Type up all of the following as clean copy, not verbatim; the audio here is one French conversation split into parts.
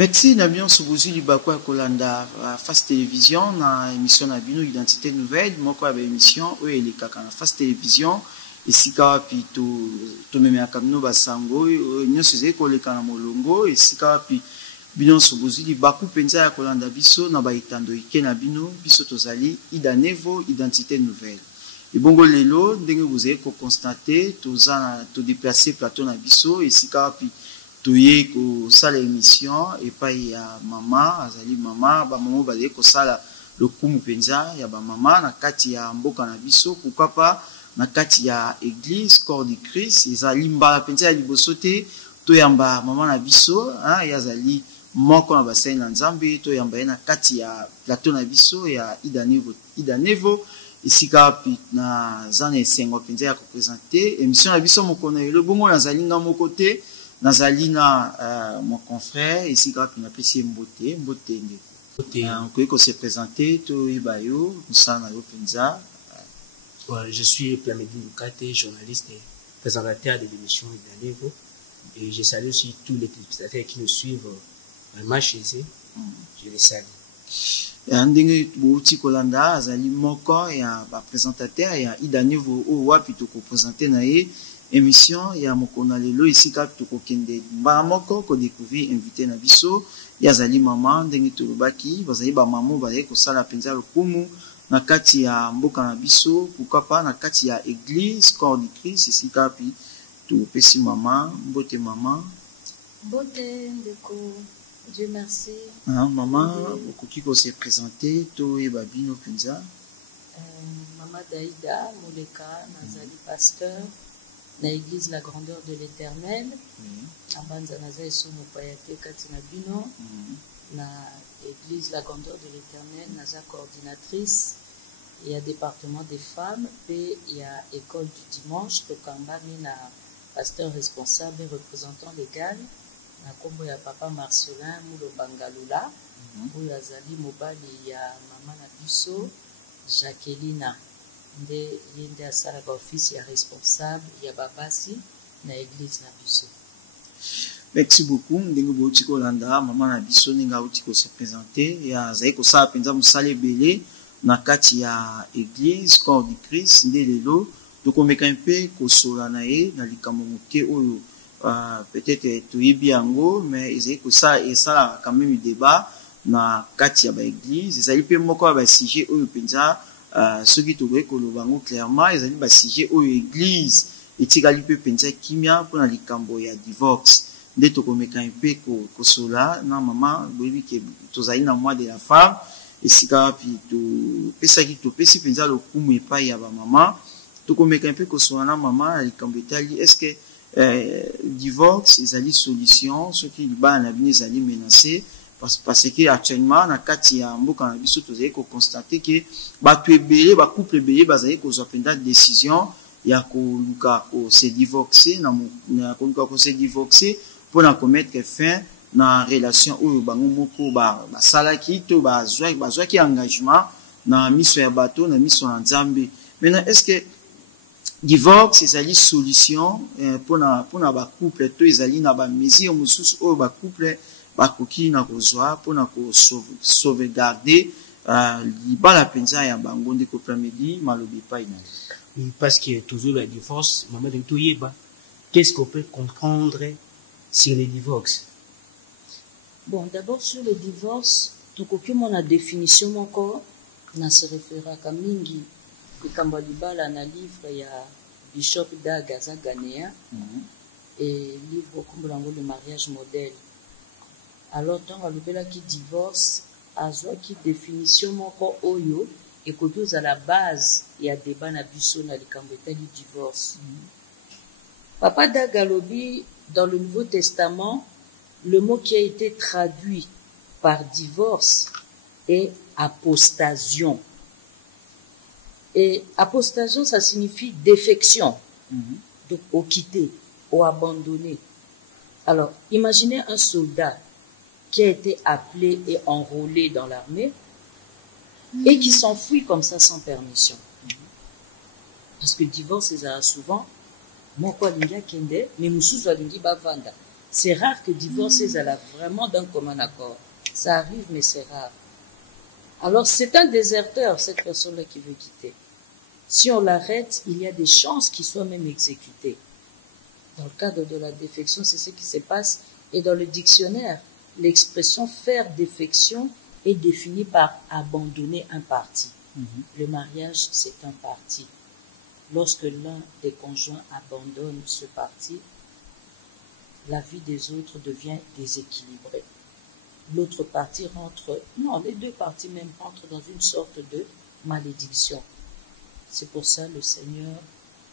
Merci Nabion Soubouzi Libakwa Kolanda Face Télévision na émission Nabino Identité Nouvelle moko ya émission oyo elekaka na Face Télévision esika wapi tomemaka bino basango nyonso ezali koleka na molongo esika wapi bino Soubouzi Libaku penza ya kolanda biso na baitando ike na bino biso tozali Ida Nevo Identité Nouvelle ebongo lelo ndenge bozali ko constater to déplacer plateau na biso esika wapi toye ko sala émission et pas ya mama azali mama ba maman bazali ko sala lokumu penza ya ba mama na kati ya mboka na biso pourquoi pas na kati ya église corps du Christ ezali mbala penza ya liboso te to yamba mama na biso ya azali moko na basai na Nzambe to yamba na kati ya plateau na biso ya Ida Nevo esika pi na zana esengo penza ya ko présenter émission na biso moko na le bongo nazali nga moko te Nazalina, mon confrère, ici, quand on appelle ça Mbote, on peut se présenter, tout Ibayo, Moussana Yopenza. Je suis Plamedi Lukate, journaliste et présentateur de l'émission Ida Nevo. Et je salue aussi tous les téléspectateurs qui nous suivent vraiment chez eux. Je les salue. Ndenge Bouti Kolanda, Azali Moko, et un présentateur, et Ida Nevo, ou Wapito, pour présenter Nae. Émission ya mokona lelo isika tokokende ba moko ko découvrir invité na biso ya zali mama ndenge tolobaki bazali ba maman bazali ko sala penza lokumu na kati ya mboka na biso pourquoi pas na kati ya église corps du Christ isika pi to pesi mama mbote ndeko Dieu merci maman okoki ko se présenter to e babino penza mama Daïda Moleka nazali pasteur na église la grandeur de l'Éternel abanza naza esomo payate kati na bino na église la grandeur de l'Éternel naza coordinatrice il y a département des femmes et il y a école du dimanche tokambami na pasteur responsable et représentant légal na kombo ya papa Marcelin Mulo Bangalula oyo azali mobali ya mama na biso Jacqueline nde yende asalaka office ya responsable ya babasi na église na biso. Merci beaucoup ndenge boti kolanda mama na biso ninga uti ko se présenter ya zai ko sa penza musale belé na kati ya église corps du Christ nde lelo tokomeka mpe ko sola na ye na likambo moke oyo peut-être toyebi yango mais ezai ko sa et ça quand même débat na kati ya ba église ezali pe moko ba sujet oyo penza ceux qui trouvent que le bango clairement ils ont dit bah sujet au église et tigali pe penza kimia pour na likambo ya divorce nde to komeka mpe ko sola na mama boyebi ke tozali na mois de la femme et sika pi to pesa ki to pesi penza lo kumu epai ya ba mama to komeka mpe ko sola na mama na likambo etali est-ce que divorce ezali solution ceux qui ba na bini ezali menacé parce que actuellement na kati ya mboka na biso tozali ko constater que bato ebele ba couple ebele bazali ko prendre décision ya ko luka ko se divorcer na ko luka ko se divorcer pour na commettre fin na relation oyo bango moko ba salaki to ba zwa ki engagement na miso ya bato na miso na Nzambe. Maintenant est-ce que divorce ezali solution pour na ba couple to ezali na ba mesure mususu oyo ba couple bakoki na kozwa pona ko sauvegarder libala penza ya bango ndeko pramedi malobi pa ina parce que toujours le divorce maman de toyeba qu'est-ce qu'on peut comprendre sur le divorce. Bon, d'abord sur le divorce tokoki mona définition moko na se référer ka mingi likambo libala na livre ya Bishop Dagaza Ganea et livre kombolango le mariage modèle. Alors tant alobela ki divorce azwa ki définition moko oyo ekoki à la base ya débat na biso na likambo etali divorce. Papa Dagalobi dans le Nouveau Testament le mot qui a été traduit par divorce est apostasion. Et apostasion ça signifie défection. Donc au quitter, au abandonner. Alors imaginez un soldat qui a été appelé et enrôlé dans l'armée et qui s'enfuit comme ça sans permission. Parce que le divorce, c'est souvent, moi, quoi, l'india kende, mais moussouz, l'ingi bavanda. C'est rare que divorce ezala vraiment d'un commun accord. Ça arrive, mais c'est rare. Alors, c'est un déserteur, cette personne-là qui veut quitter. Si on l'arrête, il y a des chances qu'il soit même exécuté. Dans le cadre de la défection, c'est ce qui se passe. Et dans le dictionnaire, l'expression faire défection est définie par abandonner un parti. Le mariage, c'est un parti. Lorsque l'un des conjoints abandonne ce parti, la vie des autres devient déséquilibrée. L'autre partie rentre, non, les deux parties même rentrent dans une sorte de malédiction. C'est pour ça que le Seigneur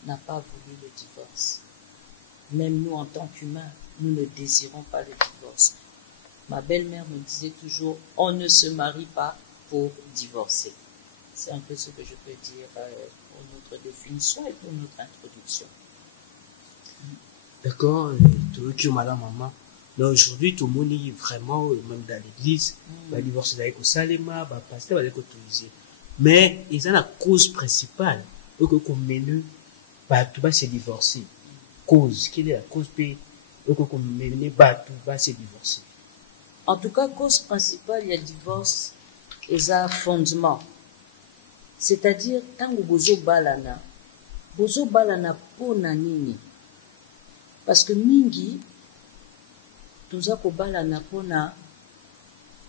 n'a pas voulu le divorce. Même nous, en tant qu'humains, nous ne désirons pas le divorce. Ma belle-mère me disait toujours, on ne se marie pas pour divorcer. C'est un peu ce que je peux dire pour notre définition et pour notre introduction. D'accord, tu madame maman. Donc aujourd'hui, tout le monde est vraiment, même dans l'église, va divorcer avec le salema, va pasteur, va autorisé. Mais ils ont la cause principale, donc qu'on mène, bah tout va se divorcer. Cause, quelle est la cause qu'on mène, bah tout va se divorcer. En tout cas, cause principale, il y a divorce, et un fondement. C'est-à-dire, tant que bozo balana pona nini. Parce que mingi, toza ko balana pona,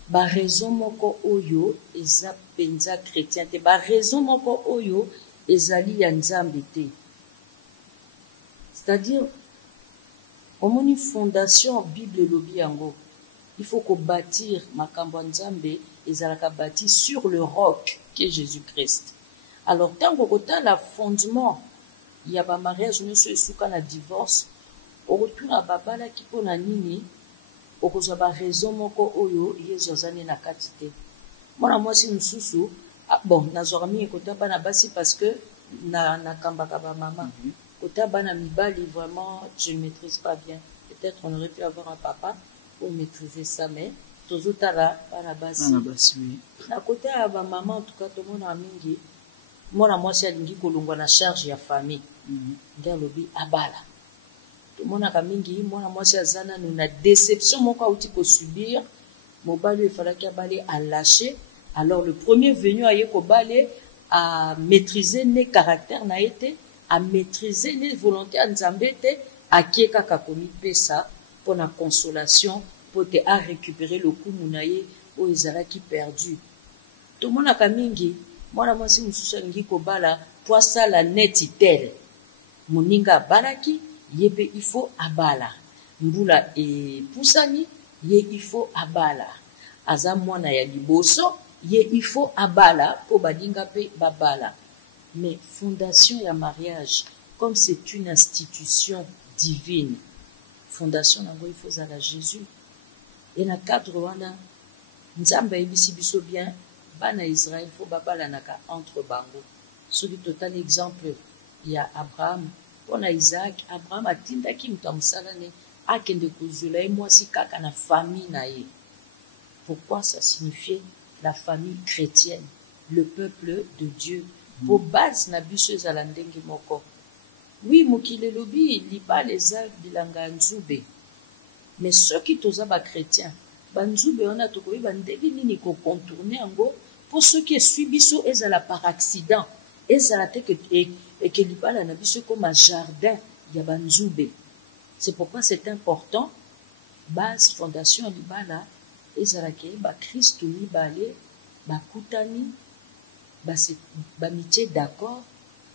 ba raison moko oyo, eza penza chrétien te, ba raison moko oyo, ezali ya nzambe te. C'est-à-dire, on a une fondation Bible lobi yango. Il faut qu'on bâtir makambo nzambe ezalaka bâti sur le roc qui est Jésus-Christ. Alors tant qu'on a le fondement, il y a pas mariage ne se souka na divorce, au retour à babala qui pona nini, au cause ba raison moko oyo yezozane na katite. Moi si mususu bon nazorami ekota bana basi parce que na kambaka ba maman. Kota bana mibali vraiment je ne maîtrise pas bien. Peut-être on aurait pu avoir un papa pour maîtriser ça, mais tozotala bana basi. Oui. Na côté ya ba maman en tout cas tout le monde a mingi. Mwana mwasi alingi kolongwa na charge ya famille. Ndia lobi abala. Tout le monde a mingi mwana mwasi azana na déception moko auti ko subir. Mobali il fallait qu'il abale à lâcher. Alors le premier venu à yeko balé à maîtriser les caractères na été, à maîtriser les volontés nzambe te, à kieka kakomi pesa pour la consolation pour te à récupérer le coup munaye o ezalaki perdu. Tout le monde a mingi mwana mwasi mususu alingi kobala po asala neti tel moninga balaki yebe il faut abala mbula e pusani ye il faut abala aza mwana ya liboso ye il faut abala po balinga pe babala. Mais fondation ya mariage comme c'est une institution divine, fondation nango il faut zala Jésus et na cadre wana nzambe yebisi biso bien bana Israël faut babala naka entre bango. Celui total exemple il y a Abraham on a Isaac. Abraham atindaki mutu amusala ne akende kozula ye mwasi kaka na famille na ye. Pourquoi ça signifiait la famille chrétienne, le peuple de Dieu. Pour base na biso ezala ndenge moko. Oui, mokile lobi liba les arbres bilanga nzube. Mais ceux qui toza ba chrétiens, ba nzube on a tokoyi ba ndenge nini ko contourner ango pour ceux qui suivent biso ezala par accident. Ezala te que liba la na biso comme un jardin ya ba nzube. C'est pourquoi c'est important base fondation liba la ezala ke ba Christ libale ba kutani ba mitié d'accord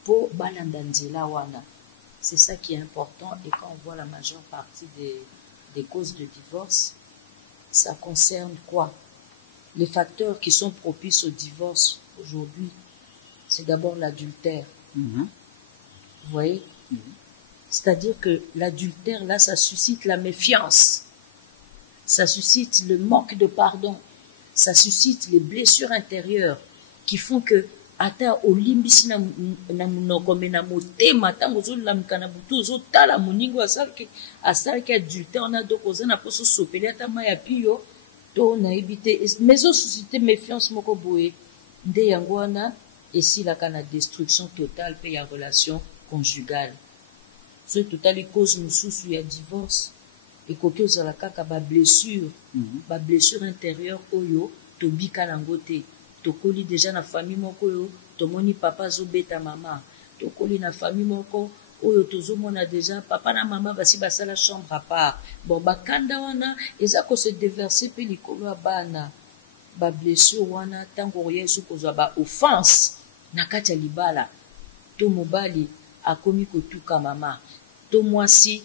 pour balanda nzela wana. C'est ça qui est important. Et quand on voit la majeure partie des causes de divorce, ça concerne quoi? Les facteurs qui sont propices au divorce aujourd'hui, c'est d'abord l'adultère. Vous voyez? C'est-à-dire que l'adultère, là, ça suscite la méfiance. Ça suscite le manque de pardon. Ça suscite les blessures intérieures qui font que ata olimbisi na munoko me na motema tango ozolamika na butu ozotala moningo asalaki adultère on a donc oza na poso sopeli ata mai ya piyo to nayebi te mais ezosuscite méfiance moko boye nde yango wana esilaka na destruction totale mpe ya relation conjugale. Soki totali cause mosusu ya divorce ekoki ozala kaka blessure intérieure oyo tobika nango te. Tokoli déjà na famille moko oyo tomoni papa azobeta mama, tokoli na famille moko oyo tozomona déjà papa na mama basi basala chambre à part. Bon bakanda wana eza ko se déverser pe likolo ya bana ba blessure wana tango yesu kozwa ba offense na kati ya libala. To mobali akomi kotuka mama, to mwasi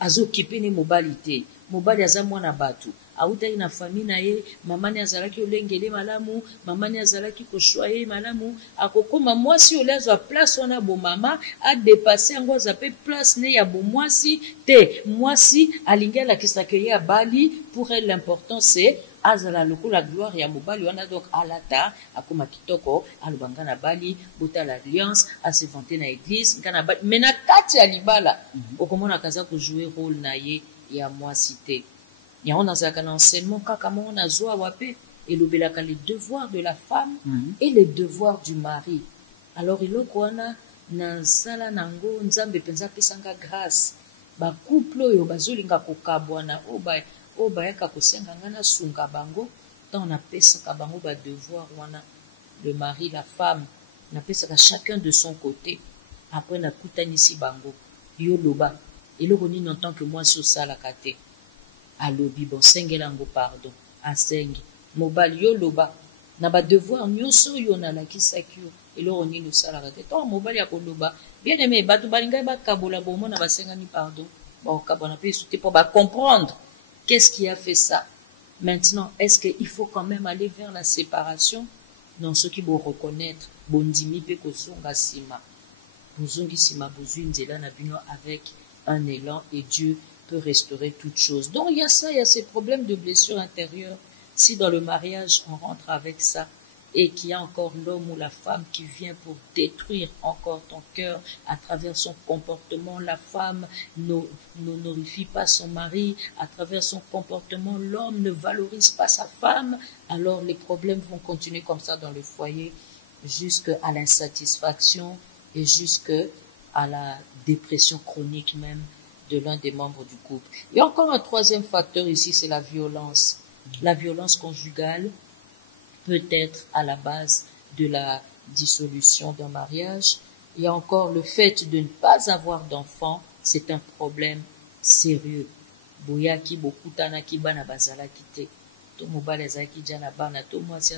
azokipe ne mobali te, mobali aza mwana bato autaki na famille na ye, mama ne azalaki olengele malamu, mama ne azalaki koshwaye malamu, akokoma mwasi ole azwa place wana bo mama adepase yango aza pe place ne ya bo mwasi te. Mwasi alingi alakisaka ye abali, pour elle l'important c'est azala lokola gloire ya mobali wana, donc alata akoma kitoko alobanga na bali bota l'alliance ase vanter na église ngana bali, mais na kati ya libala okomona kaza ko jouer rôle na ye ya mwasi te. Ya on azaka na enseignement kaka mo na zoa wape elobelaka les devoirs de la femme et les devoirs du mari. Alors iloko wana na sala nango nzambe penza pesanga grâce ba couple oyo bazolinga kokabwana o bayaka kosenga ngana sunga bango tant na pesaka bango ba devoir wana, le mari la femme na pesaka chacun de son côté. Après na kutanisi bango yo loba eloko nini en tant que moi so sala kate alobi bon sengela ngo pardon asengi mobali yo loba na ba devoir nyonso yo na lakisaki yo eloko nini osala kate to mobali akoloba bien aimé bato balinga bakabola bomo na basengani pardon bon kabona pe souté pour ba comprendre qu'est-ce qui a fait ça. Maintenant, est-ce qu'il faut quand même aller vers la séparation? Non, ce qui vont reconnaître, bondimi pe kozonga sima. Bozongi sima bozui nzela na bino avec un élan et Dieu peut restaurer toutes choses. Donc il y a ça, il y a ces problèmes de blessures intérieures. Si dans le mariage, on rentre avec ça et qu'il y a encore l'homme ou la femme qui vient pour détruire encore ton cœur à travers son comportement, la femme n'honorifie pas son mari, à travers son comportement, l'homme ne valorise pas sa femme, alors les problèmes vont continuer comme ça dans le foyer jusqu'à l'insatisfaction et jusqu'à la dépression chronique même de l'un des membres du couple. Il y a encore un troisième facteur ici, c'est la violence. La violence conjugale peut être à la base de la dissolution d'un mariage. Il y a encore le fait de ne pas avoir d'enfants, c'est un problème sérieux. Boyaki bokutanaki bana bazalaki te. To mobali azalaki déjà na bana, to mwasi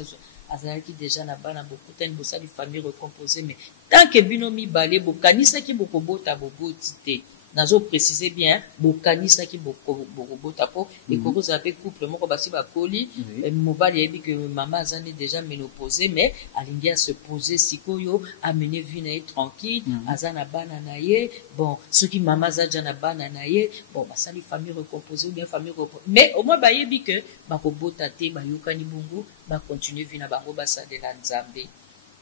azalaki déjà na bana bokutani bosali famille recomposée, mais tant que bino mibale bokanisaki bokobota boboti te. Nazo préciser bien bokanisaki bokobota po ekoko za pe couple moko basi bakoli mobali yebi que maman azane déjà ménopausée, mais alingi se poser sikoyo amener vie na ye tranquille azana bana na ye, bon soki maman aza na bana na ye, bon basali famille recomposée ou bien famille recomposée, mais au moins bayebi que bakobota te bayokani bongo ba continuer vie na bango basadela nzambe.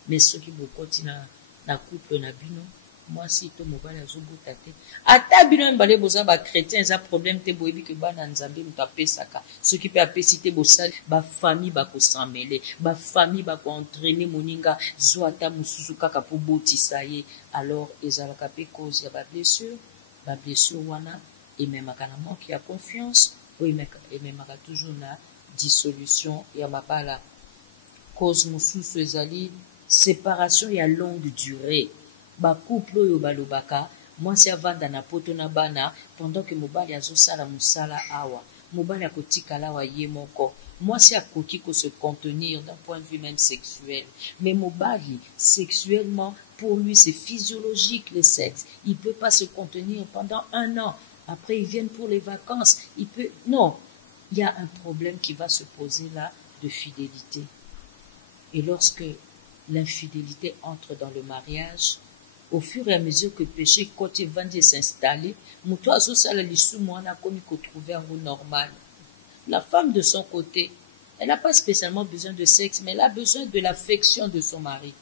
Mais soki bokoti na couple na bino mwasi to mobali azobota te ata bino mbale boza ba chrétien za problème te boyebi ke bana nzambe mutu apesaka soki pe apesi te bosali ba famille bakosambele ba famille bakoentraîner moninga zwa ata mosusu kaka po botisa ye, alors ezalaka pe cause ya ba blessure wana ememaka na manque ya confiance o ememaka toujours na dissolution ya mabala. Cause mosusu ezali séparation ya longue durée. Ba couple oyo balobaka mwasi avanda na poto na bana pendant que mobali azosala musala awa, mobali akotikala awa ye moko, mwasi akoki ko se contenir d'un point de vue même sexuel, mais mobali sexuellement pour lui c'est physiologique le sexe, il peut pas se contenir pendant 1 an, après ils viennent pour les vacances, non, il y a un problème qui va se poser là de fidélité. Et lorsque l'infidélité entre dans le mariage, au fur et à mesure que le péché côté vandi s'installer, muto azosala lisumu wana komi ko trouver un goût normal. La femme de son côté, elle n'a pas spécialement besoin de sexe, mais elle a besoin de l'affection de son mari.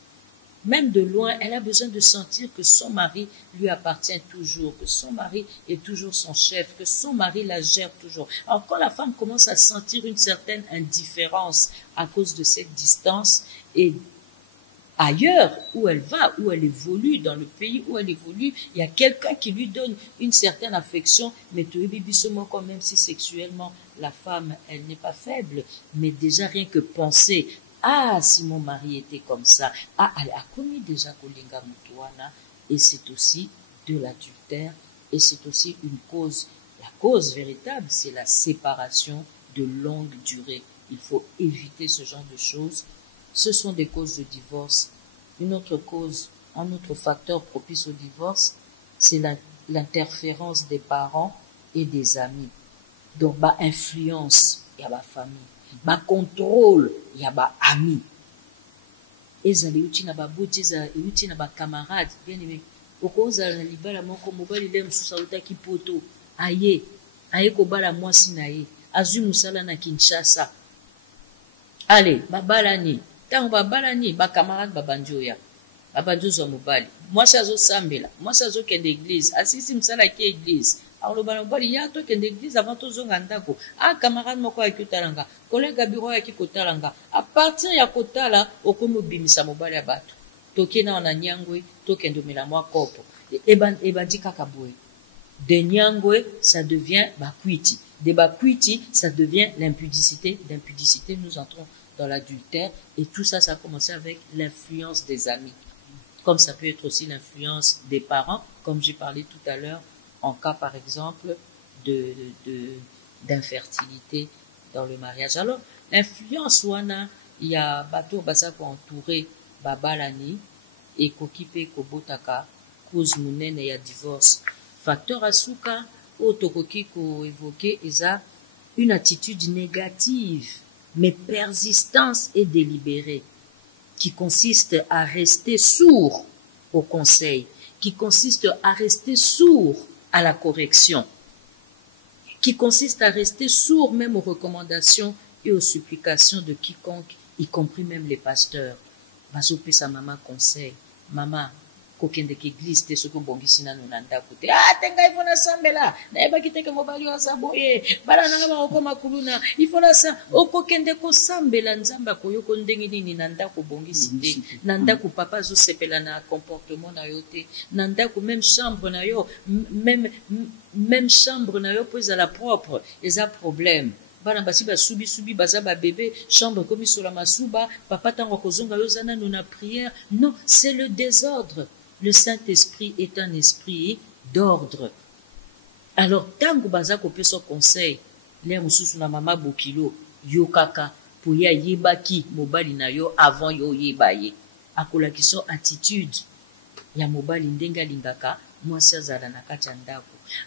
Même de loin, elle a besoin de sentir que son mari lui appartient toujours, que son mari est toujours son chef, que son mari la gère toujours. Alors quand la femme commence à sentir une certaine indifférence à cause de cette distance et ailleurs où elle va, où elle évolue, dans le pays où elle évolue, il y a quelqu'un qui lui donne une certaine affection, mais même si sexuellement la femme, elle n'est pas faible, mais déjà rien que penser, ah, si mon mari était comme ça, ah, elle a commis déjà Kolinga Mutuana, et c'est aussi de l'adultère, et c'est aussi une cause, la cause véritable, c'est la séparation de longue durée. Il faut éviter ce genre de choses. Ce sont des causes de divorce. Une autre cause, un autre facteur propice au divorce, c'est l'interférence des parents et des amis. Donc, influence, il y a famille. Contrôle, il y a amis. Ezali uti na babuti, uti na camarade, bien aimé. Okoza na libala moko mobali le mususa utaki poto. Aye kobala mwasi na ye. Azui musala na Kinshasa. Allez, babalani. Tango babalani, camarade babanjoya. Babanjozo mobali. Mwasi azo sambela. Mwasi azo kende église. Asisi musala ki église. Alors le mobali ya to kende église avant to zonga ndako. Ah, camarade moko ya kutalanga. Collègue bureau ya ki kotalanga. À partir ya kotala, okomo bimisa mobali ya bato. Toke na wana nyangwe, to kende mela mwa kopo. Ebandi kaka boye. De nyangwe, ça devient bakwiti. De bakwiti, ça devient l'impudicité. D'impudicité, nous entrons dans l'adultère. Et tout ça, ça a commencé avec l'influence des amis. Comme ça peut être aussi l'influence des parents, comme j'ai parlé tout à l'heure, en cas, par exemple, d'infertilité dans le mariage. Alors, l'influence, wana, il y a bateau basako entouré babalani et kokipe kobotaka cause munene ya divorce. Facteur asuka, otokoki ko évoquer eza une attitude négative, mais persistance et délibérée, qui consiste à rester sourd au conseil, qui consiste à rester sourd à la correction, qui consiste à rester sourd même aux recommandations et aux supplications de quiconque, y compris même les pasteurs. Bazope sa maman conseil, maman, kokende ki église te soko bongisi na nonanda kote. Ah, tenga ifona sambela, na eba kiteke mobali wa saboye, bala nanga ba okoma kuluna, ifona sa, okokende ko sambela nzamba koyoko ndenge nini nanda ko bongisi te, nanda ko papa zo sepela na comportement na yo te, nanda ko même chambre na yo, même chambre na yo pose à la propre, eza problème. Bana basi subi baza bébé chambre comme sur la masuba papa tango kozonga yo zana na prière. Non, c'est le désordre. Le Saint-Esprit est un esprit d'ordre. Alors tango baza ko peso conseil les mususu na mama bokilo yo kaka pour ya yebaki mobali na yo avant yo yebaye akola kiso attitude ya mobali ndenga lingaka mwasi azala na kati ya ndako.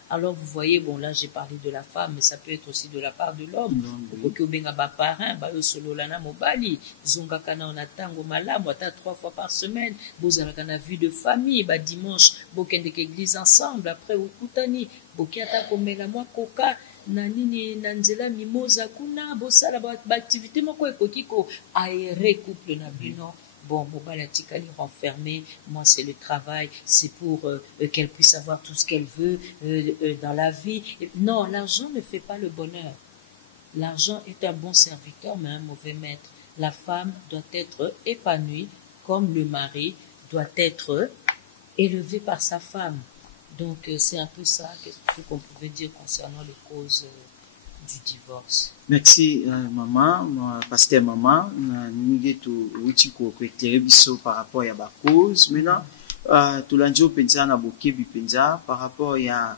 Alors vous voyez, bon là j'ai parlé de la femme, mais ça peut être aussi de la part de l'homme. Okoki obenga ba parrain, ba yo sololana mobali, zongaka na ona tango malamu ata 3 fois par semaine, bozalaka na vue de famille, ba dimanche bokende ke église ensemble, après okutani, boki ata komela mwa koka na nini na nzela mimoza kuna bosala ba activité moko ekoki ko aérer couple na bino. Bon, mobile a tikali renfermé, moi c'est le travail, c'est pour qu'elle puisse avoir tout ce qu'elle veut dans la vie. Non, l'argent ne fait pas le bonheur. L'argent est un bon serviteur, mais un mauvais maître. La femme doit être épanouie, comme le mari doit être élevé par sa femme. Donc c'est un peu ça ce qu'on pouvait dire concernant les causes du divorce. Merci maman, pasteur maman, nous avons éclairé par rapport à la cause. Maintenant, tout l'anjo pensa na bokebi pensa par rapport à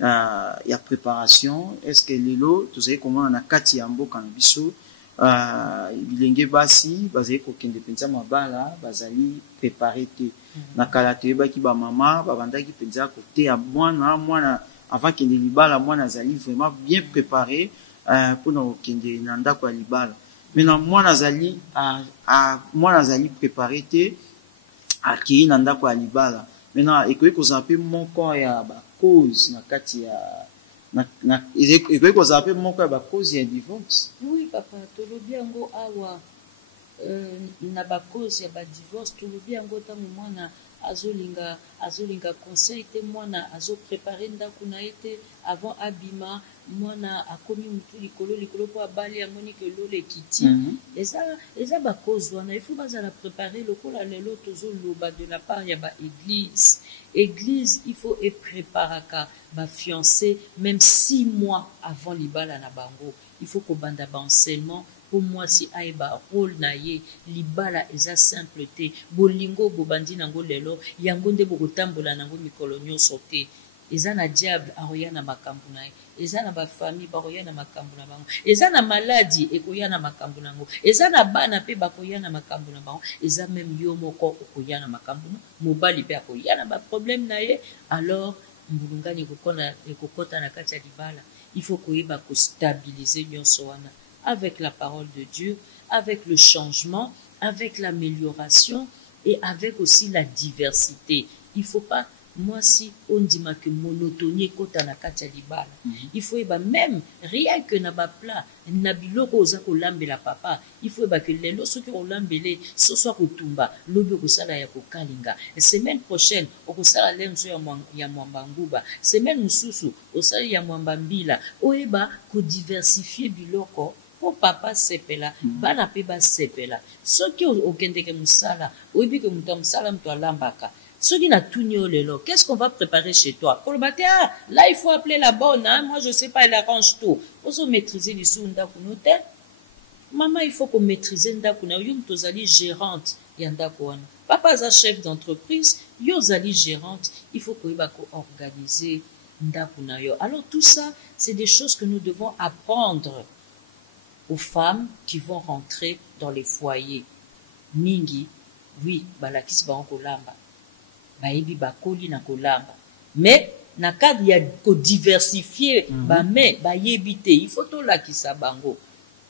la préparation. Est-ce que lelo tu sais comment on a kati ambo kanbiso bilenge basi bazali kokende pensa mabala bazali préparer te na kala te ba ki ba mama ba bandaki pensa côté ya mwana avant kende libala mwana azali vraiment bien préparé pour nous kende nanda kwa libala. Maintenant mwana azali préparé te aki nanda kwa libala. Maintenant ekoki kozape moko ya ba cause na kati ya ekoki kozape moko ya ba cause ya divorce. Oui papa, tolobi yango awa na ba cause ya ba divorce, tolobi yango tango mwana azolinga conseil te mwana azoprépare ndako na ye te avant abima mwana akomi mutu likolo mpo abali amoni ke lolo ekiti eza bacause wana il faut bazala préparer lokola lelo tozoloba de la part ya baéglise église il faut epréparaka bafiancé même 6 mois avant libala na bango il faut kobanda baenseignement pour moi si ayeba rôle na ye libala eza simple te bolingo bobandi nango lelo yango nde bokotambola nango mikolo nyonso te eza na diable akoya na makambo na ye eza na bafamille bakoya na makambo na bango eza na maladi ekoya na makambo nango eza na bana mpe bakoya na makambo na bango eza meme yo moko okoya na makambo mobali mpe akoya na baproblème na ye alors mbulungani ekokota na kati ya libala il faut koyeba kostabilize nyonso wana avec la parole de Dieu, avec le changement, avec l'amélioration et avec aussi la diversité. Il ne faut pas, moi si on dit que monotonie kota na kati ya libala, il faut même rien que na ba plat, na biloko oza ko lambela papa, il faut que lelo soki ko lambele so so ko tumba, lobi ko sala ya ko kalinga. Semaine prochaine, ko sala lemso ya mwamba nguba. Semaine mususu, o sala ya mwamba mbila. Oyeba ko diversifier biloko. Po papa sepela bana pe ba sepela soki okendeke musala oyebi ke mutu musala mutu alambaka soki na tuni lelo qu'est-ce qu'on va préparer chez toi pour le matin là il faut appeler la bonne hein? Moi je sais pas elle arrange tout oso maîtriser lisu ndako no te maman il faut qu'on maîtriser ndako na yo mutu ozali gérante ya ndako wana papa za chef d'entreprise yo ozali gérante il faut koyeba ko organiser ndako na yo alors tout ça c'est des choses que nous devons apprendre aux femmes qui vont rentrer dans les foyers. Mingi, oui, balakisi bango kolamba. Baebi bakoli na kolamba. Mais, na cadre ya ko diversifier, mais bayebi te, il faut to lakisa bango.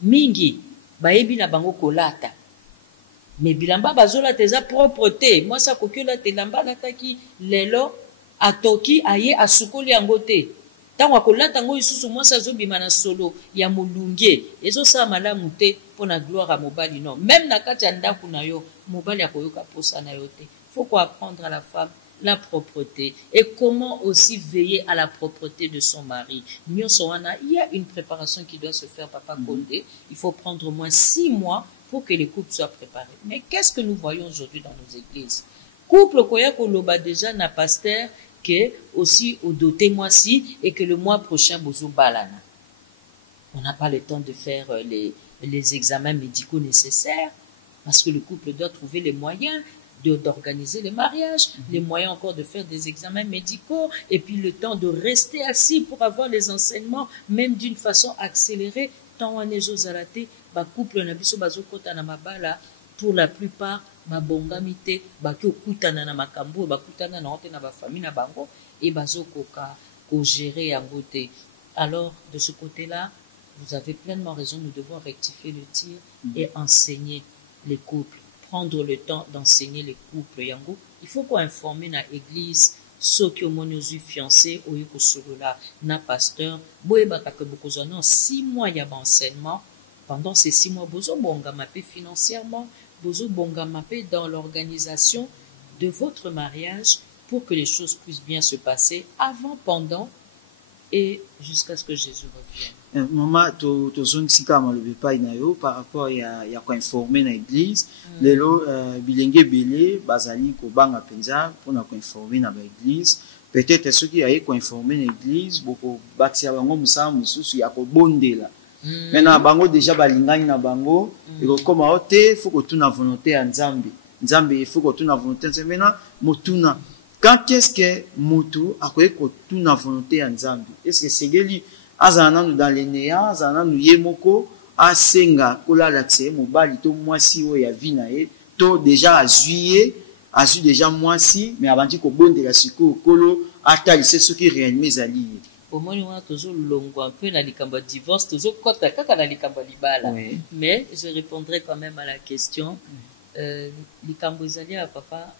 Mingi, baebi na bango kolata. Mais bilamba bazola teza propreté. Moi, ça kokiola te lamba lataki lelo, atoki, aye, asukoli yango te. Tango akolata ngo isusu mwasi azobima na solo ya molunge ezosala malamu te mpo na gloire ya mobali non même na kati ya ndako na yo mobali akoyoka posa na yo te faut quoi apprendre à la femme la propreté et comment aussi veiller à la propreté de son mari nyonso wana il y a une préparation qui doit se faire papa Condé il faut prendre au moins 6 mois pour que les couples soient préparés mais qu'est-ce que nous voyons aujourd'hui dans nos églises couple koya koloba déjà na pasteur que aussi au doté mois-ci et que le mois prochain bozo balana. On n'a pas le temps de faire les examens médicaux nécessaires parce que le couple doit trouver les moyens d'organiser les mariages, les moyens encore de faire des examens médicaux et puis le temps de rester assis pour avoir les enseignements même d'une façon accélérée tant on est aux alatés, ba couple na biso bazo kota na mabala pour la plupart babongami te baki okutana na makambo bakutana na ote na bafamille na bango et bazokoka ko gérer yango te alors de ce côté-là vous avez pleinement raison nous devons rectifier le tir et enseigner les couples prendre le temps d'enseigner les couples yango il faut qu'on informer na église soki omoni ozwi fiancé oyi kosolola na pasteur boyebaka ke bokozwa non 6 mois ya baenseignement pendant ces 6 mois bozobongama pe financièrement bozo bongama pe dans l'organisation de votre mariage pour que les choses puissent bien se passer avant, pendant et jusqu'à ce que Jésus revienne. Maman, tu zongisika malobe pa inayo par rapport ya ko informer na église lelo bilenge belé bazali ko banga penza pona ko informer na ba église peut-être ceux qui aye ko informer na église boko bakisia bango musala mususu ya ko bondela. Maintenant bango déjà balingani na bango et comme ote faut que tout na volonté ya Nzambe il faut que tout na volonté maintenant motuna quand qu'est-ce que mutu akoye ko tout na volonté ya Nzambe est-ce que segeli azana nous dans les néants azana nous yemoko asenga kola l'accès mobali to mwasi o ya vie na ye to déjà azuye azu déjà mwasi mais abandi ko bondela siko kolo ata c'est ce qui réellement ezali au moins on a toujours longo un peu na likambo divorce toujours kota kaka na likambo libala mais je répondrai quand même à la question likambo ezali ya papa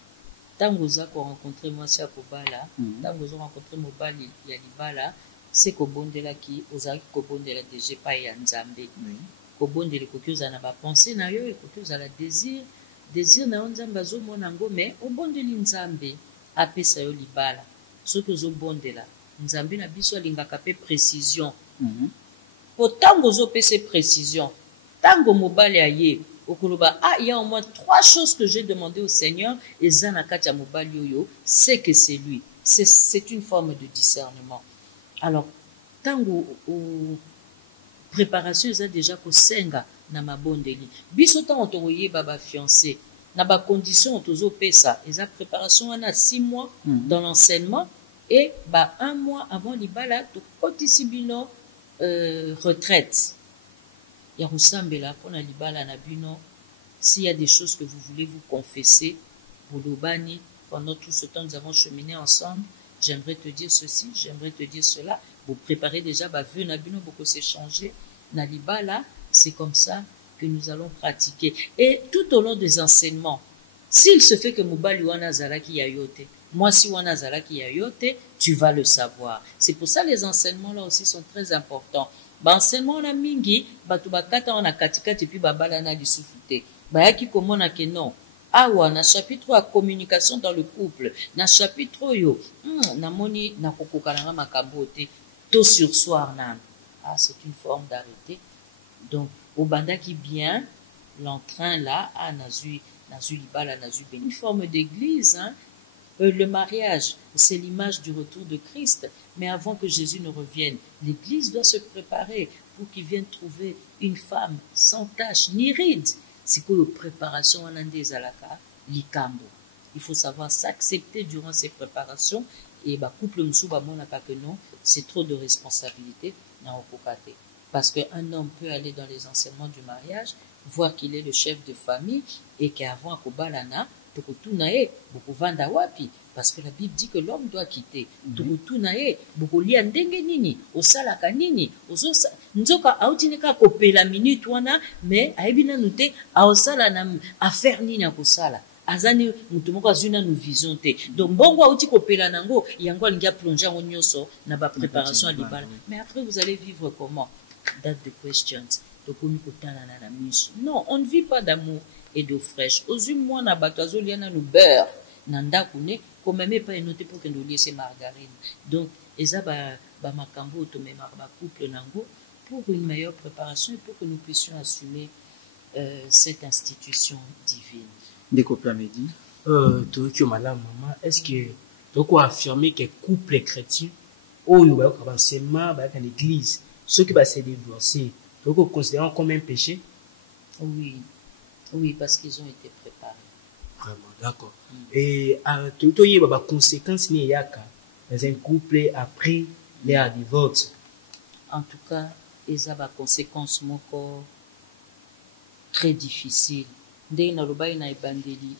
tango za ko rencontrer moi si akobala tango zo rencontrer mobali ya libala c'est ko bondela ki ozaki ko bondela déjà pa ya Nzambe ko bondela ko kyoza na ba pensée na yo ko kyoza la désir désir na yo nzambe azomona yango me obondeli nzambe apesa yo libala soki ozobondela nzambe na biso alingaka mpe précision po ntango ozopesa précision ntango mobali aye okoloba il y a au moins 3 choses que j'ai demandé au Seigneur eza na kati ya mobali oyo c'est que c'est lui c'est une forme de discernement. Alors ntango préparation eza déjà kosenga na mabondeli biso ntango tokoyeba bafiancé na bacondition tozopesa eza préparation wana 6 mois dans l'enseignement et 1 mois avant libala tokotisi bino retraite ya kosambela mpona libala na bino. S'il y a des choses que vous voulez vous confesser bolobani pendant tout ce temps nous avons cheminé ensemble, j'aimerais te dire ceci, j'aimerais te dire cela, vous préparez déjà vœu na bino beaucoup s'échanger na libala. C'est comme ça que nous allons pratiquer. Et tout au long des enseignements, s'il se fait que mobali wana zalaki ya yote, moi si wana zalaki ya yote, tu vas le savoir. C'est pour ça les enseignements là aussi sont très importants. Enseignement na mingi batu bakata wana katikati puis babala na lisusu te bayaki komona ke non awa na chapitre ya communication dans le couple na chapitre oyo namoni nakokoka nanga makambo te to sursoir nanu. C'est une forme d'arrêté. Donc obandaki bien l'entrain là nazu libala nazu béni une forme d'église le mariage, c'est l'image du retour de Christ. Mais avant que Jésus ne revienne, l'Église doit se préparer pour qu'il vienne trouver une femme sans tache ni ride. C'est que la préparation en Inde Zalaka, likambo. Il faut savoir s'accepter durant ces préparations. Et couple msuba monaka que non, c'est trop de responsabilité na okokate. Parce qu'un homme peut aller dans les enseignements du mariage, voir qu'il est le chef de famille et qu'avant Kobalana, parce que la Bible dit que l'homme doit quitter. Nzoka autineka kopela minute wana mais aibina nute aosala na affaire nini akosala azani mutu moko azuna nous vision te donc bongo auti kopela nango yango alinga plonger en nyonso na ba préparation à libala. Mais après vous allez vivre comment? That the questions. Non, on ne vit pas d'amour et d'eau fraîche. Aux mois na batazo liana nous beurre nanda kune comme même pas noté pour que nous lier margarine. Donc eza ba makambo to même ba couple nango pour une meilleure préparation et pour que nous puissions assumer cette institution divine. Des couples midi. Tokyo madame maman, est-ce que tu peux affirmer que couple chrétien ou yo ba ka enseignement ba ka l'église ceux qui va se divorcer tu peux considérer comme un péché? Oui, parce qu'ils ont été préparés. Vraiment, d'accord. Et tout il y a des conséquences ni yaka dans un couple après leur divorce. En tout cas, il y a des conséquences moko très difficiles. Ndenge na lobai na ebandeli,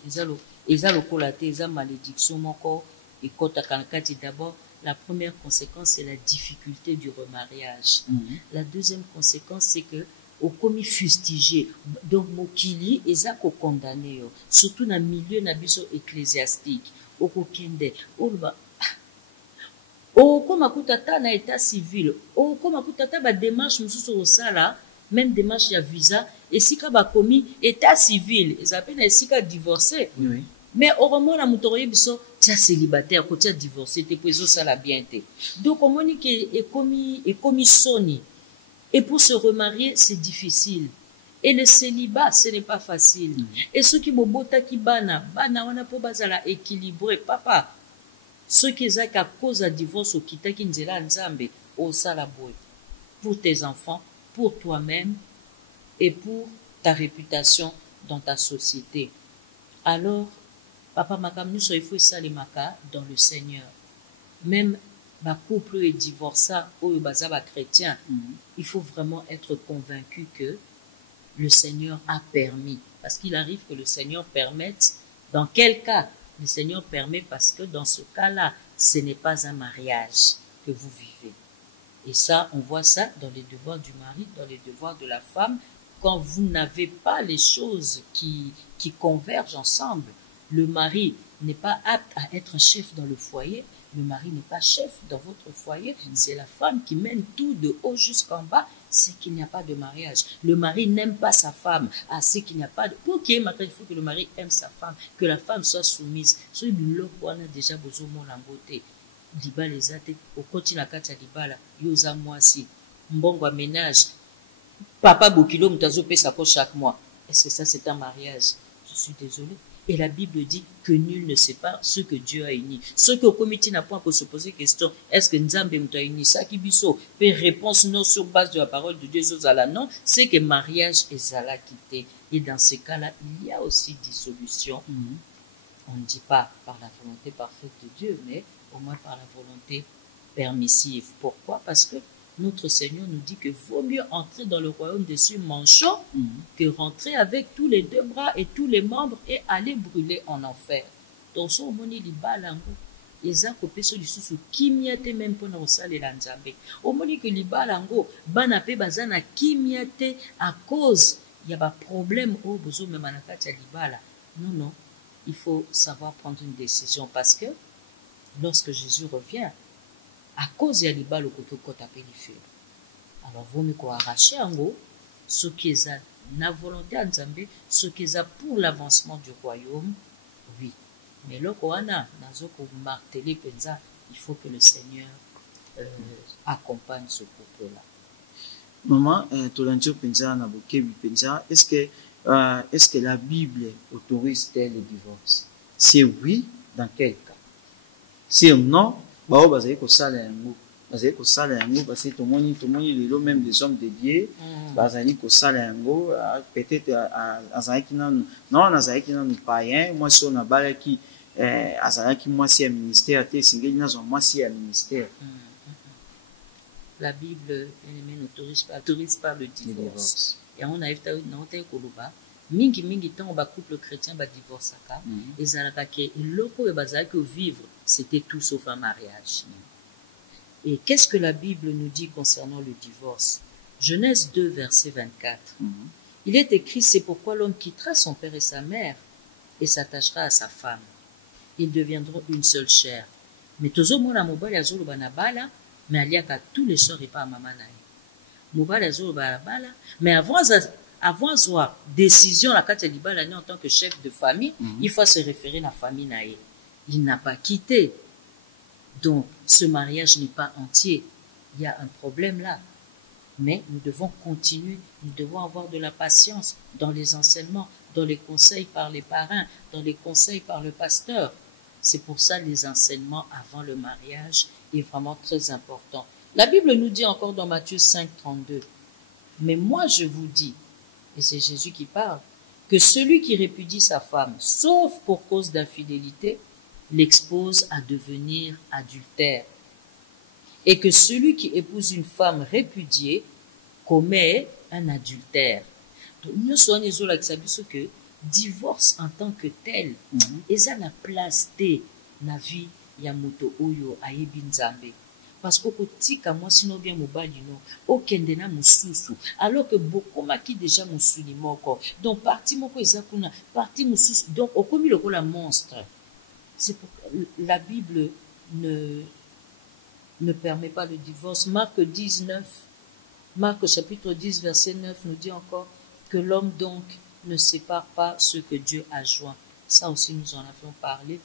eza lokola te eza malédiction moko ekota kankati. D'abord, la première conséquence c'est la difficulté du remariage. La deuxième conséquence c'est que au commis fustigé donc mokili ezako condamné surtout na milieu na biso ecclésiastique okokende oloba okoma kutata na état civil okoma kutata ba démarche mususu osala même démarche ya visa esika ba commis état civil ezapena esika divorcé. Oui. Mais au moment la mutoye biso tia célibataire ko tia divorcé te po ezosala bien te donc omoni ke ekomi soni. Et pour se remarier, c'est difficile. Et le célibat, ce n'est pas facile. Et ceux qui bobota qui bana wana po bazala équilibré papa. Ceux qui ont à cause de divorce au kita qui nzela nzambe au salaboy. Pour tes enfants, pour toi-même et pour ta réputation dans ta société. Alors, papa makamnu so il faut salimaka dans le Seigneur. Même ba couple et divorça ou bazaba chrétien, il faut vraiment être convaincu que le Seigneur a permis. Parce qu'il arrive que le Seigneur permette. Dans quel cas? Le Seigneur permet parce que dans ce cas-là, ce n'est pas un mariage que vous vivez. Et ça, on voit ça dans les devoirs du mari, dans les devoirs de la femme. Quand vous n'avez pas les choses qui convergent ensemble, le mari n'est pas apte à être chef dans le foyer, Le mari n'est pas chef dans votre foyer, c'est la femme qui mène tout de haut jusqu'en bas, c'est qu'il n'y a pas de mariage. Le mari n'aime pas sa femme, c'est qu'il n'y a pas de... Pour qu'il y ait mariage, il faut que le mari aime sa femme, que la femme soit soumise. Celui du lot, on a déjà besoin de la beauté. Libala les athées, au continent kati ya libala, yoza mwasi, mbongo à ménage, papa bokilo mutazo pe sa chaque mois. Est-ce que ça c'est un mariage? Je suis désolé. Et la Bible dit que nul ne sépare ce que Dieu a uni. Ce que au comité n'a pas pour se poser question, est-ce que Nzambe m'a uni? Ça qui biso, fait réponse non sur base de la parole de Dieu, non, c'est que mariage est zala quitté. Et dans ces cas-là, il y a aussi dissolution. On ne dit pas par la volonté parfaite de Dieu, mais au moins par la volonté permissive. Pourquoi? Parce que notre Seigneur nous dit que vaut mieux entrer dans le royaume des cieux manchot que rentrer avec tous les deux bras et tous les membres et aller brûler en enfer. Donc, si on moni libalango, eza kopeso lisusu kimia te même pona kosalela Nzambe. Omoni que libalango bana pe bazana kimia te à cause il y a ba problème au bozo même na kati ya libala. Non non, il faut savoir prendre une décision parce que lorsque Jésus revient, à cause ya libala ko taper les feux. Alors vaut mieux qu'on arrache ango ce qui est na volonté à Nzambe, ce qui est pour l'avancement du royaume. Oui. Mais là qu'on a nazo ko marteler penza, il faut que le Seigneur accompagne ce couple là. Maman, tolanjo penza na bokebi penza, est-ce que la Bible autorise-t-elle le divorce? C'est oui, dans quel cas? C'est non, bah on va dire que ça là parce que tout le monde même des hommes dédiés bazali ko sala yango peut-être azalaki nanu non azalaki nanu païen moi si on a balaki azalaki moi si un ministère te singeli nazo moi si un ministère. La Bible n'autorise pas le divorce. Et on a été dans un koloba mingi temps ba couple chrétien ba divorcaka ezalaka ke loko e bazalaki vivre c'était tout sauf un mariage. Et qu'est-ce que la Bible nous dit concernant le divorce? Genèse 2, verset 24. Il est écrit, c'est pourquoi l'homme quittera son père et sa mère et s'attachera à sa femme. Ils deviendront une seule chair. Mais tozo mona mobali azolo banabala, mais aliaka tous les soirs et pas à maman nae. Mobali azolo banabala, mais avant avoir décision la kati libala en tant que chef de famille, il faut se référer à la famille nae. Il n'a pas quitté. Donc, ce mariage n'est pas entier. Il y a un problème là. Mais nous devons continuer. Nous devons avoir de la patience dans les enseignements, dans les conseils par les parrains, dans les conseils par le pasteur. C'est pour ça les enseignements avant le mariage est vraiment très important. La Bible nous dit encore dans Matthieu 5, 32. Mais moi je vous dis, et c'est Jésus qui parle, que celui qui répudie sa femme, sauf pour cause d'infidélité, l'expose à devenir adultère. Et que celui qui épouse une femme répudiée commet un adultère. Donc, nous sommes que divorce en tant que tel, et ça la place de la vie yamoto oyo ayebi Nzambe. Parce que kotika moi sinon bien mobali no okende na mususu alors que beaucoup maki déjà musuni moko. Donc parti moko ezakuna, parti mususu. Donc okomi lokola monstre. C'est pourquoi la Bible ne permet pas le divorce. Marc chapitre 10, verset 9 nous dit encore que l'homme donc ne sépare pas ce que Dieu a joint. Ça aussi nous en avions parlé.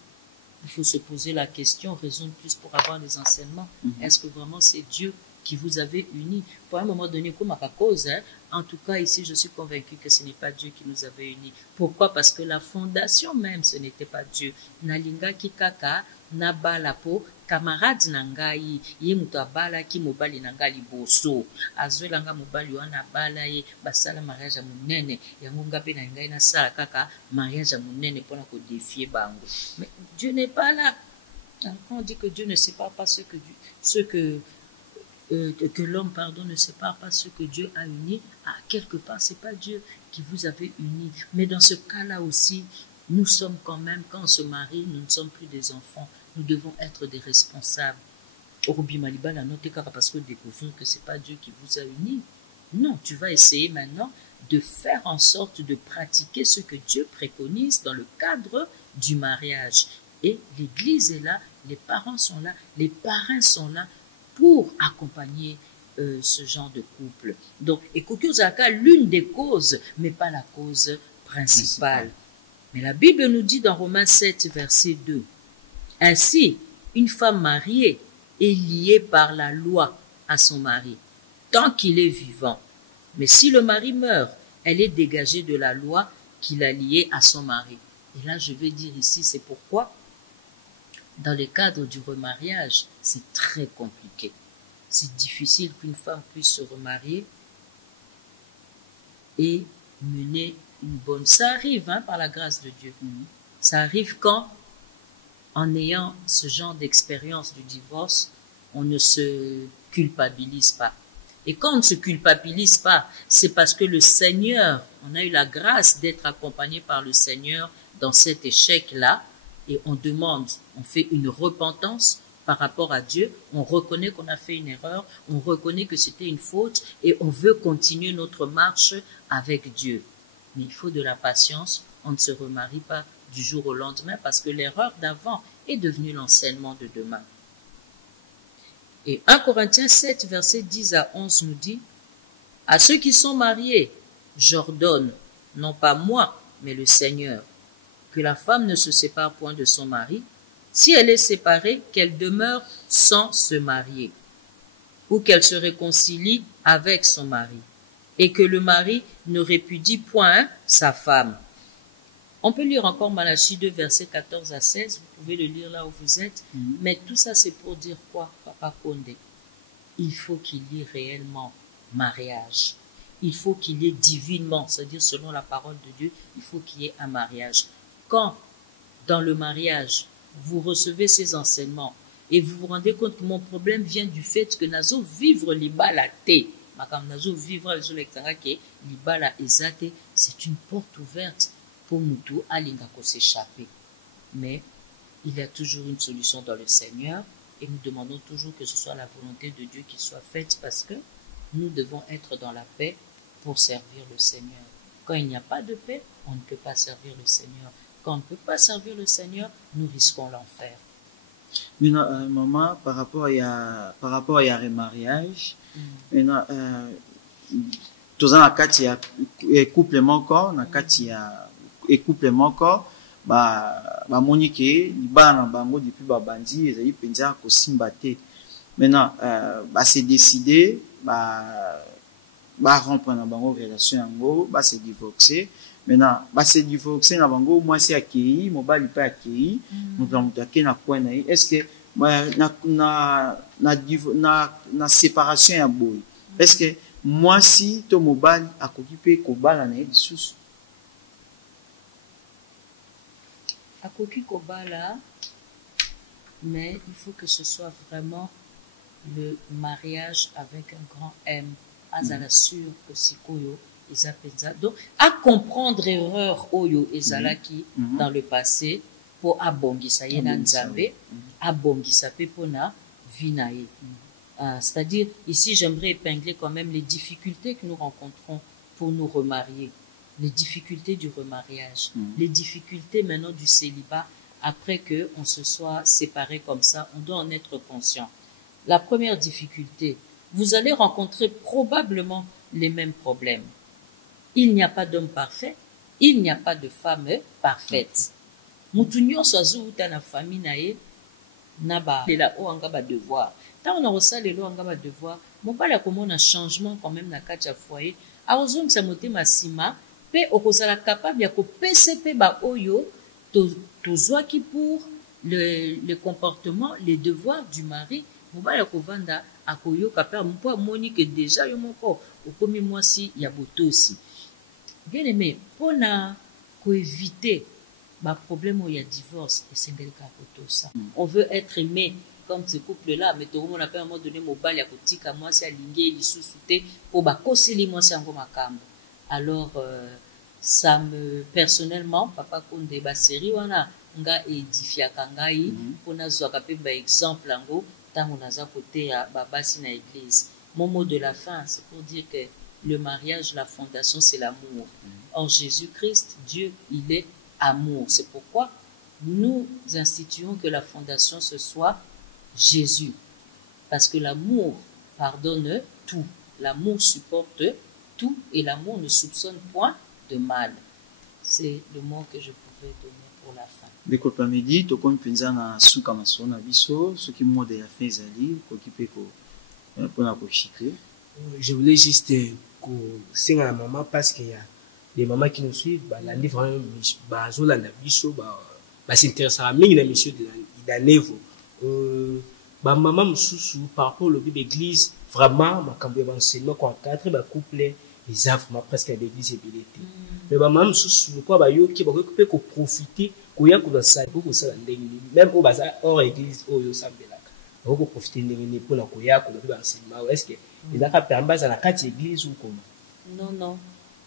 Il faut se poser la question, raison de plus pour avoir des enseignements. Est-ce que vraiment c'est Dieu qui vous avait unis? Pour un moment donné, comme à cause, en tout cas ici, je suis convaincu que ce n'est pas Dieu qui nous avait unis. Pourquoi? Parce que la fondation même, ce n'était pas Dieu. Nalinga kikaka, nabalapo, camarade nangai, ye muto abala ki mobali nangali boso. Azwelanga mobali wana bala ye, basala mariage munene, yango ngape na ngai na sala kaka, mariage munene pona ko défier bango. Mais Dieu n'est pas là. Quand on dit que Dieu ne sépare pas que l'homme, ne sépare pas ce que Dieu a uni, quelque part, c'est pas Dieu qui vous avait uni. Mais dans ce cas-là aussi, nous sommes quand même, quand on se marie, nous ne sommes plus des enfants. Nous devons être des responsables. Parce que découvrons que c'est pas Dieu qui vous a unis. Non, tu vas essayer maintenant de faire en sorte de pratiquer ce que Dieu préconise dans le cadre du mariage. Et l'Église est là les parents sont là, les parrains sont là pour accompagner ce genre de couple. Donc, Ekoki Ozalaka, l'une des causes, mais pas la cause principale. Mais la Bible nous dit dans Romains 7, verset 2, « Ainsi, une femme mariée est liée par la loi à son mari, tant qu'il est vivant. Mais si le mari meurt, elle est dégagée de la loi qui l'a liée à son mari. » Et là, je vais dire ici, c'est pourquoi, dans le cadre du remariage, c'est très compliqué. C'est difficile qu'une femme puisse se remarier et mener une bonne... Ça arrive, hein, par la grâce de Dieu. Ça arrive quand, en ayant ce genre d'expérience du divorce, on ne se culpabilise pas. Et quand on ne se culpabilise pas, c'est parce que le Seigneur, on a eu la grâce d'être accompagné par le Seigneur dans cet échec-là, et on demande, on fait une repentance par rapport à Dieu, on reconnaît qu'on a fait une erreur, on reconnaît que c'était une faute, et on veut continuer notre marche avec Dieu. Mais il faut de la patience, on ne se remarie pas du jour au lendemain, parce que l'erreur d'avant est devenue l'enseignement de demain. Et 1 Corinthiens 7, versets 10 à 11 nous dit, « À ceux qui sont mariés, j'ordonne, non pas moi, mais le Seigneur, que la femme ne se sépare point de son mari, si elle est séparée, qu'elle demeure sans se marier, ou qu'elle se réconcilie avec son mari, et que le mari ne répudie point sa femme. » On peut lire encore Malachie 2, versets 14 à 16, vous pouvez le lire là où vous êtes, mais tout ça c'est pour dire quoi, Papa Condé? Il faut qu'il y ait réellement mariage. Il faut qu'il y ait divinement, c'est-à-dire selon la parole de Dieu, il faut qu'il y ait un mariage. Quand, dans le mariage, vous recevez ces enseignements et vous vous rendez compte que mon problème vient du fait que nazo vivre libala te, nazo vivre libala ezate, c'est une porte ouverte pour Moutou Alingako s'échapper. Mais il y a toujours une solution dans le Seigneur et nous demandons toujours que ce soit la volonté de Dieu qui soit faite parce que nous devons être dans la paix pour servir le Seigneur. Quand il n'y a pas de paix, on ne peut pas servir le Seigneur. Quand on ne peut pas servir le Seigneur, nous risquons l'enfer. Maintenant, maman, par rapport à remariage, maintenant, tous en kati ya couple moko, na kati ya couple moko, ba monique, libana na bango depuis ba bandi, ezali penza ko simba te. Maintenant, c'est décidé, rompre na bango relation yango, se divorcer. Maintenant, se divorcer na bango, moi c'est accueilli, mobali pas accueilli, mutu ake na coin na ye. Est-ce que na séparation ya boy? Est-ce que moi si to mobali akoki pe kobala na ye lisusu? Akoki kobala, mais il faut que ce soit vraiment le mariage avec un grand M. Azala sûr que sikoyo ezapeza. Donc, à comprendre erreur oyo ezalaki dans le passé pour abongisa ye na nzambe, abongisa pe pona vinaye. C'est-à-dire, ici, j'aimerais épingler quand même les difficultés que nous rencontrons pour nous remarier. Les difficultés du remariage, les difficultés maintenant du célibat après que on se soit séparé comme ça, on doit en être conscient. La première difficulté, vous allez rencontrer probablement les mêmes problèmes. Il n'y a pas d'homme parfait, il n'y a pas de femme parfaite. Mutu nyonso azuuta na famille na ye na ba lela o anga ba devoir. Tant on a reçu les lois anga ba devoir, mon pas la comment un changement quand même na kati ya foyer. A ozong sa motema sima pe okozala capable ya ko PCP ba oyo tozwaki pour le comportement, les devoirs du mari. Mobala kovanda akoyoka pe mpo moni que déjà yo moko okomi mwasi ya botosi. Bien aimé, pour éviter ma problème où il y a divorce et c'est le cas pour tout ça. On veut être aimé comme ce couple-là, mais tout le monde a pas à un moment donné mobile à côté comme moi c'est aligné les sous-soutés pour bakoseli moi c'est encore makambo. Alors ça me personnellement papa konde ba série wana nga édifia kangai pour na zoaka pe ba exemple ngo tango naza côté ya babasi na église. Mon mot de la fin c'est pour dire que le mariage, la fondation, c'est l'amour. En Jésus-Christ, Dieu, il est amour. C'est pourquoi nous instituons que la fondation ce soit Jésus. Parce que l'amour pardonne tout. L'amour supporte tout et l'amour ne soupçonne point de mal. C'est le mot que je pouvais donner pour la fin. Beko pamedi to kon penza na suka masona biso ce qui mode ya fin ezali ko kipe ko pona ko chikre. Je voulais juste que la maman parce qu'il y a des mamans qui nous suivent, la livre bazolanda biso s'intéresse à mine la mission de Idanevo. Maman mususu par rapport au l'église vraiment ma cambié enseignement quoi quatre couple les a vraiment presque à l'église et bilité. Mais maman mususu quoi yo qui peut profiter koya ko ça ko ça même au bazar hors église au yo sambela. Ko profiter ndenge pour na koya ko enseignement est-ce que il a permis à la carte église ou comment? Non.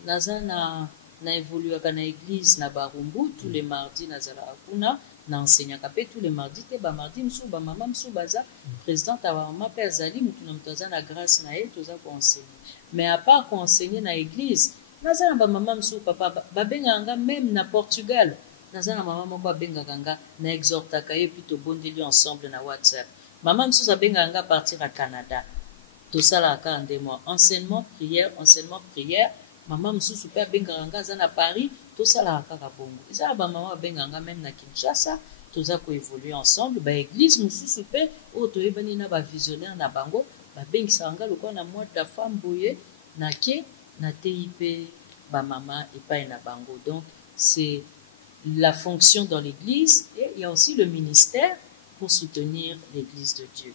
Naza na évolué à la église na Barumbu tous les mardis nazala kuna na enseignant kapé tous les mardis te ba mardi msu ba maman msu baza président ta maman père Zali mutu na mtoza na grâce na elle toza ko enseigner. Mais à part ko enseigner na église naza na ba maman msu papa ba benganga même na Portugal naza na maman moko benganga na exhortaka ye puis to bondeli ensemble na WhatsApp. Maman msu benganga partir à Canada. Tout ça là quand des mois enseignement prière maman msusu pe benganga za na Paris tout ça là kaka bongo ça ba maman benganga même na Kinshasa tout ça ko évoluer ensemble ba église msusu pe o to ebani na ba visionnaire na bango ba bengisanga lokwa na moi ta femme boye na ke na TIP ba maman et pas na bango. Donc c'est la fonction dans l'église et il y a aussi le ministère pour soutenir l'église de Dieu.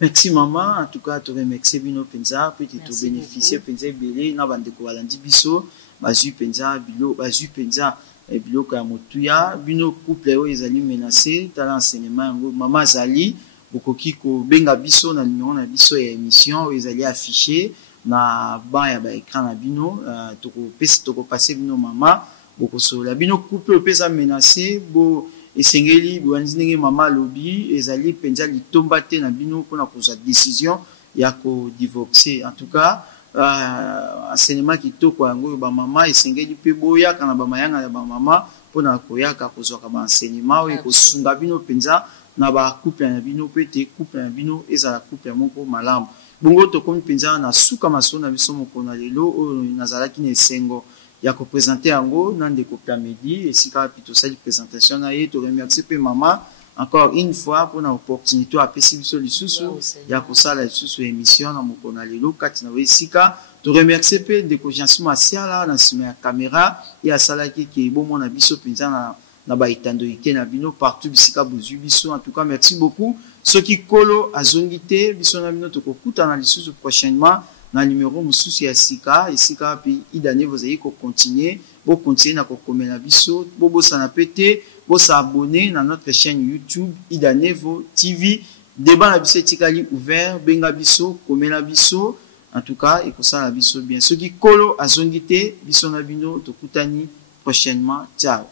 Merci maman, en tout cas tu remercie bino penza peut te bénéficier penza belé na bande ko balandi biso bazu penza bilo ka motuya bino couple o ezali menacé tala enseignement ngo mama zali bokoki ko benga biso na numéro na biso ya émission ezali affiché na ba ya ba écran na bino toko passer bino mama bokoso la bino couple pesa menacé bo esengeli boanzi ndenge mama lobi ezali penza litomba te na bino pona kozwa décision ya ko divorcer. En tout cas enseignement kitoko yango ba mama esengeli pe boya kana ba mayanga ya ba mama pona koyaka kozwa ka ba enseignement oyo kosunga bino penza na ba couple na bino pe te couple na bino ezala couple moko malamu bongo to komi penza na suka masona biso moko na lelo oyo nazalaki na esengo ya ko présenter yango nande ko plamedi et si ka plutôt ça présentation na ye to remercier pe mama encore une fois pour l'opportunité à pesi biso lisusu ya ko sala lisusu émission na moko na lelo kati na wesika to remercier pe de confiance masiala na sima ya caméra ya sala ki bomo na biso penza na ba itando ike na bino partout bisika bozu biso. En tout cas merci beaucoup ceux qui kolo azongité biso na bino to ko kutana lisusu prochainement na numéro mususu ya sika esika puis idane vous allez continuer na kokomela biso bosana pété s'abonner na notre chaîne YouTube Idanevo TV débat na biso tikali ouvert benga biso komela biso en tout cas et ko ça la biso bien ceux qui kolo azongité biso na bino to kutani prochainement ciao.